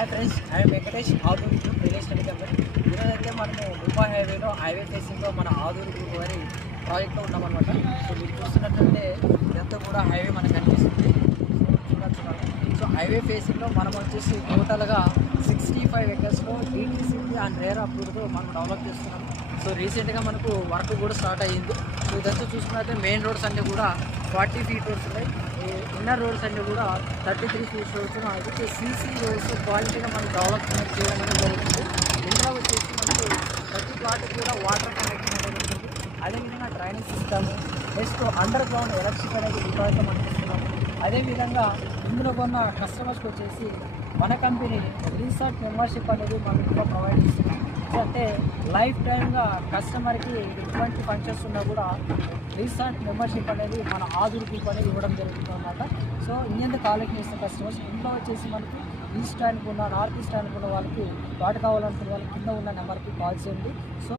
Hi friends, I'm Venkatesh, Aduru group real estate company. ఈరోజైతే మనము ముంబై హైవేలో హైవే ఫేసింగ్లో మన ఆదూరు గ్రూప్ వారి ప్రాజెక్ట్లో ఉన్నామన్నమాట. సో మీరు చూస్తున్నట్లయితే ఇదంతా కూడా హైవే మనకు కనిపిస్తుంది. సో హైవే ఫేసింగ్లో మనం వచ్చేసి టోటల్గా 65 ఎకర్స్లో DTCP అండ్ రేర్ అప్రూవ్డ్తో మనం డెవలప్ చేస్తున్నాం. సో రీసెంట్గా మనకు వర్క్ కూడా స్టార్ట్ అయ్యింది. సో ఇదంతా చూసుకున్నట్లయితే మెయిన్ రోడ్స్ అన్నీ కూడా 40 ఫీట్ రోడ్స్ ఉన్నాయి. ఇన్నర్ రోడ్స్ అన్నీ కూడా 33 ఫీట్ రోడ్స్. అయితే CC రోడ్స్ క్వాలిటీగా మనం డెవలప్మెంట్ చేయడం అనేది జరుగుతుంది. ఇందులో వచ్చేసి మనకు ప్రతి ప్లాట్కి కూడా వాటర్ కనెక్షన్ అనేది ఉంటుంది. అదేవిధంగా drainage system, next under ground electric అనేది విభాగం అందిస్తున్నాము. అదేవిధంగా ఇందులో కొన్న కస్టమర్స్కి వచ్చేసి మన కంపెనీ రీసార్ట్ మెంబర్షిప్ అనేది మనం ఇంకా ప్రొవైడ్ చేస్తున్నాం. అంటే లైఫ్ టైమ్గా కస్టమర్కి ఎటువంటి ఫంక్షన్స్ ఉన్నా కూడా రీసార్ట్ మెంబర్షిప్ అనేది మన ఆదూరు గ్రూప్ అనేది ఇవ్వడం జరుగుతుంది అన్నమాట. సో ఇండియన్ కాలేజ్ చేసిన కస్టమర్స్ ఇంట్లో వచ్చేసి మనకి ఈస్ట్ అనుకున్న నార్త్ ఈస్ట్ అనుకున్న వాళ్ళకి వాటి కావాలనుకున్న వాళ్ళకి కింద ఉన్న నెంబర్కి కాల్ చేయండి. సో